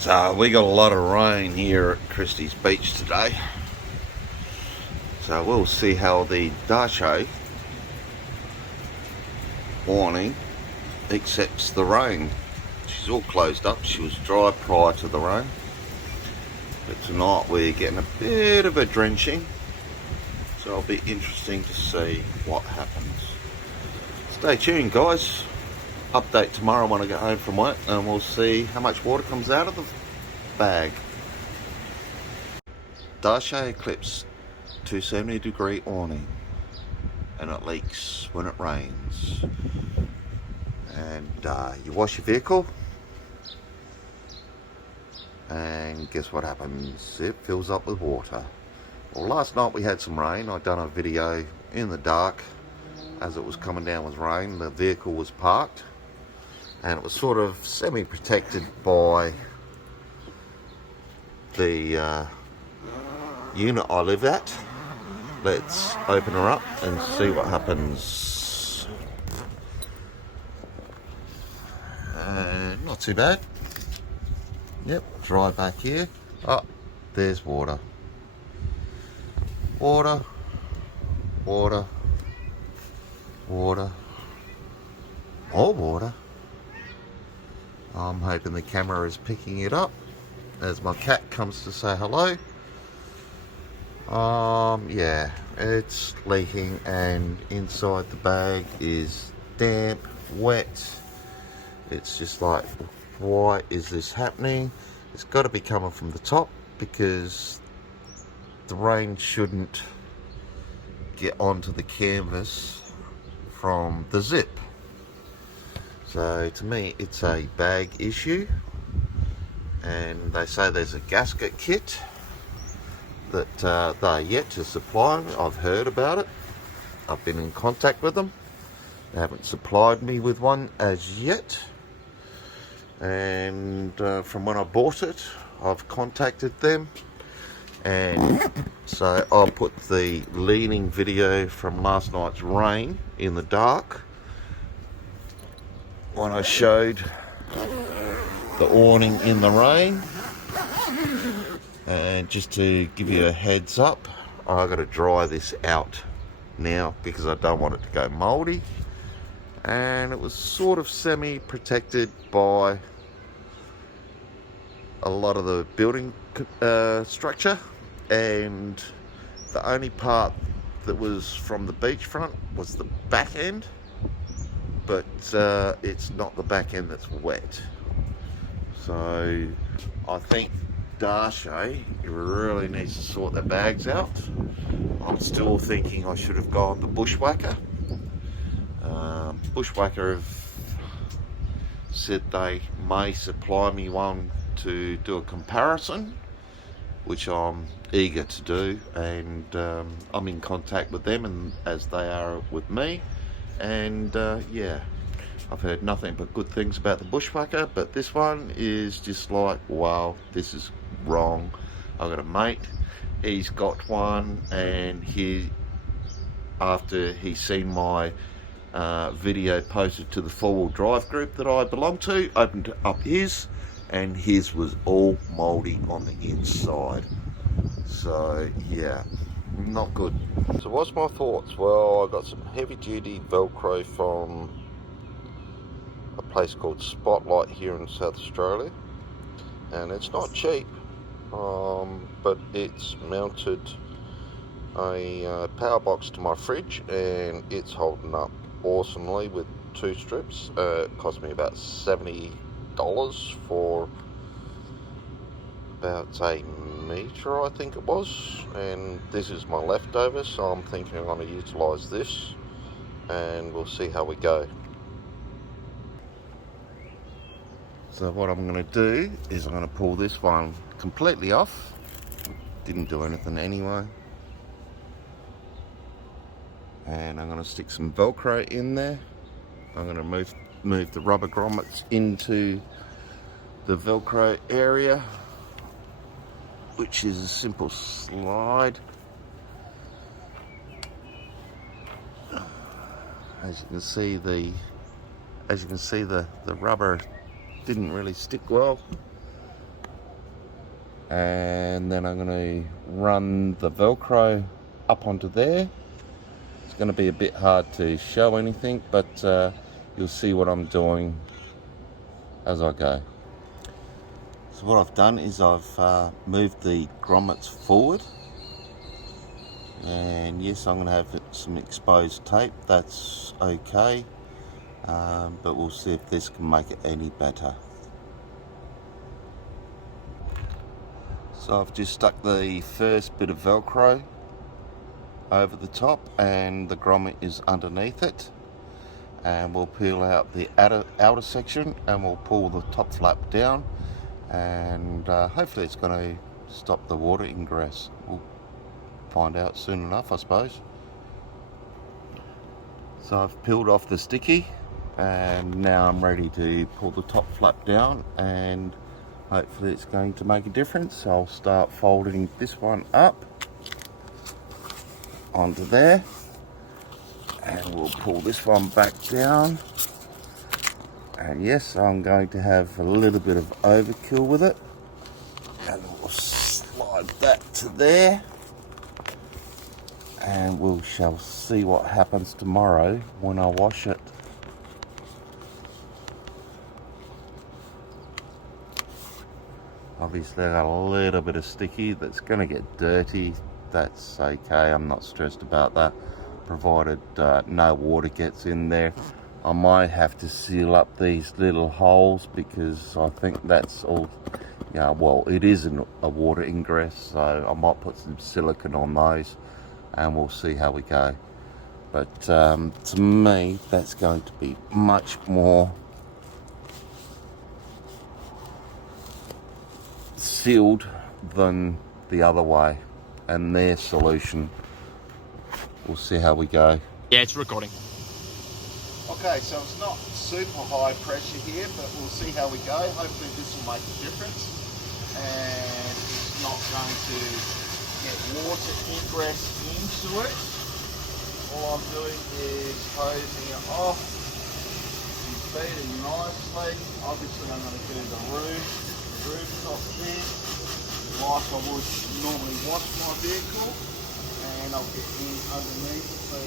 So we got a lot of rain here at Christie's Beach today. So we'll see how the Darche Awning accepts the rain. She's all closed up. She was dry prior to the rain. But tonight we're getting a bit of a drenching. So it'll be interesting to see what happens. Stay tuned, guys. Update tomorrow when I get home from work, and we'll see how much water comes out of the bag. Darche Eclipse 270-degree awning, and it leaks when it rains. And you wash your vehicle, and guess what happens? It fills up with water. Well, last night we had some rain. I'd done a video in the dark as it was coming down with rain. The vehicle was parked, and it was sort of semi-protected by the unit I live at. Let's open her up and see what happens. Not too bad. Yep, dry back here. Oh, there's water. Water, water, water, more water. I'm hoping the camera is picking it up as my cat comes to say hello. Yeah, it's leaking, and inside the bag is damp, wet. It's just like, why is this happening? It's got to be coming from the top, because the rain shouldn't get onto the canvas from the zip. So to me, it's a bag issue, and they say there's a gasket kit that they're yet to supply me. I've heard about it. I've been in contact with them. They haven't supplied me with one as yet. And from when I bought it, I've contacted them. And so I'll put the leaning video from last night's rain in the dark, when I showed the awning in the rain. And just to give you a heads up, I've got to dry this out now because I don't want it to go mouldy. And it was sort of semi-protected by a lot of the building structure, and the only part that was from the beachfront was the back end, but it's not the back end that's wet. So I think Darche really needs to sort their bags out. I'm still thinking I should have gone the Bushwhacker. Bushwhacker have said they may supply me one to do a comparison, which I'm eager to do, and I'm in contact with them, and as they are with me. And yeah, I've heard nothing but good things about the Bushwhacker, but this one is just like, wow, this is wrong. I've got a mate, he's got one, and after he's seen my video posted to the 4-wheel drive group that I belong to, opened up his, and his was all mouldy on the inside. So yeah, not good. So what's my thoughts? Well, I got some heavy duty velcro from a place called Spotlight here in South Australia, and it's not cheap, but it's mounted a power box to my fridge, and it's holding up awesomely with 2 strips. It cost me about $70 for about a metre, I think it was, and this is my leftover, so I'm thinking I'm going to utilise this, and we'll see how we go. So what I'm going to do is I'm going to pull this one completely off. Didn't do anything anyway. And I'm going to stick some Velcro in there. I'm going to move the rubber grommets into the Velcro area, which is a simple slide. As you can see, the rubber didn't really stick well. and then I'm going to run the velcro up onto there. It's going to be a bit hard to show anything, but you'll see what I'm doing as I go. So what I've done is I've moved the grommets forward, and yes, I'm going to have some exposed tape. That's okay, but we'll see if this can make it any better. So I've just stuck the first bit of velcro over the top, and the grommet is underneath it, and we'll peel out the outer section and we'll pull the top flap down, and hopefully it's going to stop the water ingress. We'll find out soon enough, I suppose. So I've peeled off the sticky, and now I'm ready to pull the top flap down, and hopefully it's going to make a difference. So I'll start folding this one up onto there, and we'll pull this one back down. And yes, I'm going to have a little bit of overkill with it, and we'll slide that to there, and we shall see what happens tomorrow when I wash it. Obviously I got a little bit of sticky that's going to get dirty. That's okay, I'm not stressed about that, provided no water gets in there. I might have to seal up these little holes, because I think that's all, well, it isn't a water ingress, so I might put some silicone on those, and we'll see how we go. But to me, that's going to be much more sealed than the other way, and their solution. We'll see how we go. Yeah, it's recording. Okay, so it's not super high pressure here, but we'll see how we go. Hopefully this will make a difference, and it's not going to get water ingress into it. All I'm doing is hosing it off and feeding nicely. Obviously I'm going to do the rooftop here like I would normally wash my vehicle, and I'll get in underneath the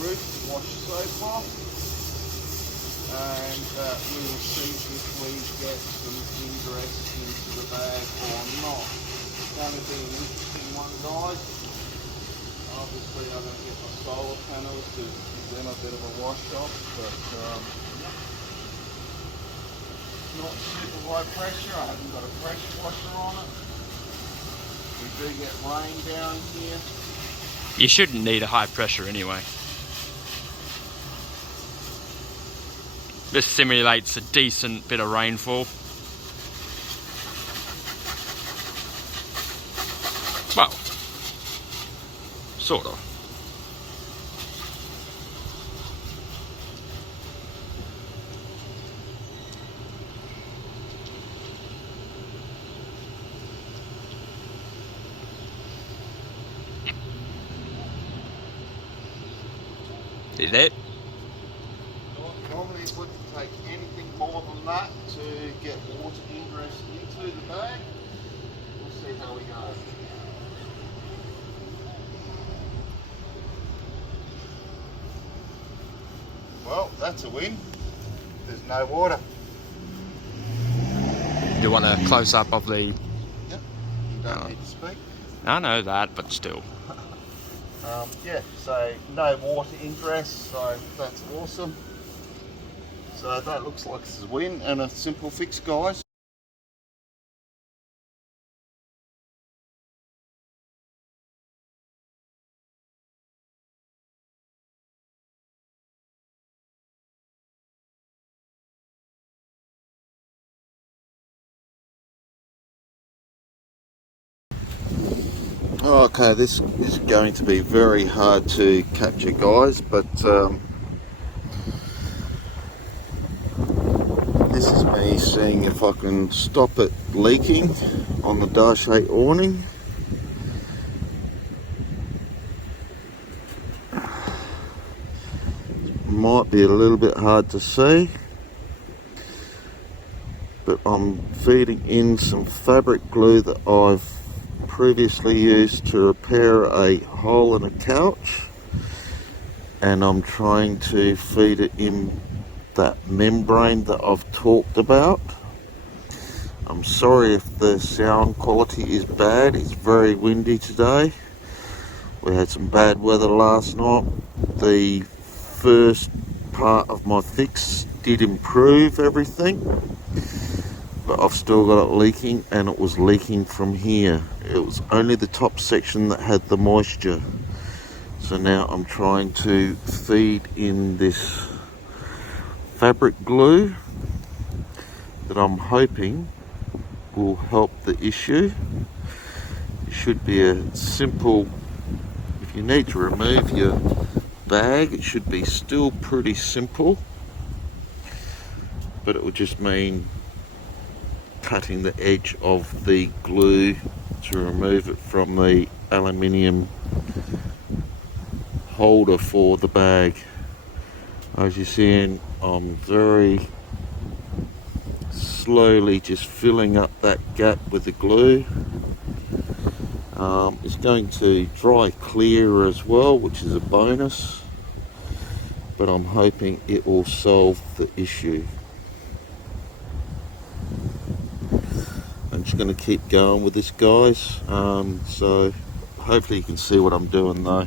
roof to wash the soap off, and we will see if we get some ingress into the bag or not. It's going to be an interesting one, guys. Obviously I'm going to get my solar panels to give them a bit of a wash off, but not super high pressure. I haven't got a pressure washer on it. We do get rain down here. You shouldn't need a high pressure anyway. This simulates a decent bit of rainfall. Well, sort of. Is it? Normally it wouldn't take anything more than that to get water ingress into the bag. We'll see how we go. Well, that's a win. There's no water. Do you want a close-up of the... Yep, you don't need to speak. I know that, but still. Yeah, so no water ingress, so that's awesome. So that looks like it's a win and a simple fix, guys. Okay, this is going to be very hard to capture, guys, but this is me seeing if I can stop it leaking on the Darche awning. Might be a little bit hard to see, but I'm feeding in some fabric glue that I've previously used to repair a hole in a couch, and I'm trying to feed it in that membrane that I've talked about. I'm sorry if the sound quality is bad. It's very windy today. We had some bad weather last night. The first part of my fix did improve everything, but I've still got it leaking, and it was leaking from here. It was only the top section that had the moisture. So now I'm trying to feed in this fabric glue that I'm hoping will help the issue. It should be a simple, if you need to remove your bag, it should be still pretty simple, but it will just mean cutting the edge of the glue to remove it from the aluminium holder for the bag. As you're seeing, I'm very slowly just filling up that gap with the glue. It's going to dry clear as well, which is a bonus, but I'm hoping it will solve the issue. I'm just going to keep going with this, guys. So hopefully you can see what I'm doing though.